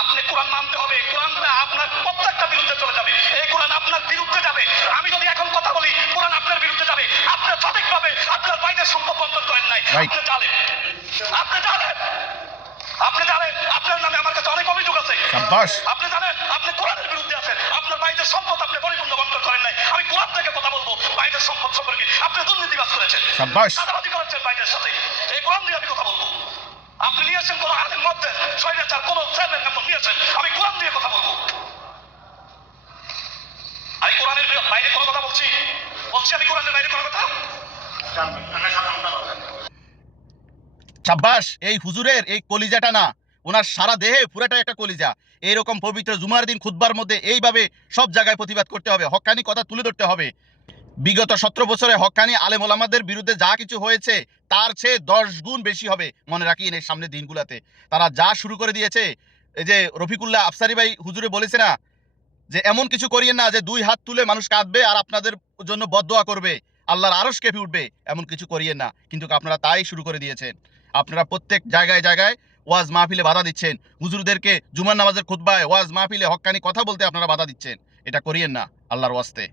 আপনি কোরআন মানতে হবে, কোরআনটা আপনার প্রত্যেকটা বিরুদ্ধে চলে যাবে, এই কোরআন আপনার বিরুদ্ধে যাবে। আমি যদি এখন কথা বলি কোরআন আপনার বিরুদ্ধে যাবে। আপনি সঠিকভাবে আপনার বাইরের সম্পদ বন্ধন করেন নাই, আপনি জানেন, আপনি জানেন, আপনি জানেন আপনার নামে আমার কাছে অনেক অভিযোগ আছে। আপনি জানেন আপনি কোরআনের বিরুদ্ধে আছেন, আপনার বাইরের সম্পদ আপনি পরিপূর্ণ বন্ধন করেন নাই। আমি কোরআন থেকে কথা বলবো, বাইরের সম্পদ সম্পর্কে আপনি দুর্নীতিবাজ করেছেন, চাঁদাবাজি করেছেন বাইরের সাথে, এই কোরআন দিয়ে আমি কথা বলবো। আপনি নিয়েছেন কোন আলের মধ্যে স্বৈরাচার কোন ছেলের নাম নিয়েছেন, আমি কোরআন দিয়ে কথা বলবো। আমি কোরআনের বাইরে কোনো কথা বলছি, আমি কোরআনের বাইরে কোনো কথা। সাব্বাস, এই হুজুরের এই কলিজাটা না, ওনার সারা দেহে পুরাটা একটা কলিজা। এইরকম পবিত্র জুমার দিন খুতবার মধ্যে এইভাবে সব জায়গায় প্রতিবাদ করতে হবে, হক্কানি কথা তুলে ধরতে হবে। বিগত 17 বছরে হক্কানি আলেম ওলামাদের বিরুদ্ধে যা কিছু হয়েছে তার চেয়ে 10 গুণ বেশি হবে, মনে রাখিন এই সামনের দিনগুলোতে। তারা যা শুরু করে দিয়েছে, এই যে রফিকুল্লাহ আফসারি ভাই হুজুরে বলেছে না যে এমন কিছু করিয়েন না যে 2 হাত তুলে মানুষ কাঁদবে আর আপনাদের জন্য বদদোয়া করবে, আল্লাহর আরশ কেঁপে উঠবে, এমন কিছু করিয়েন না। কিন্তু আপনারা তাই শুরু করে দিয়েছেন। আপনারা প্রত্যেক জায়গায় জায়গায় ওয়াজ মাহফিলে বাধা দিচ্ছেন, হুজুরদেরকে জুমার নামাজের খুতবায় ওয়াজ মাহফিলে হক্কানি কথা বলতে আপনারা বাধা দিচ্ছেন। এটা করিয়েন না আল্লাহর ওয়াস্তে।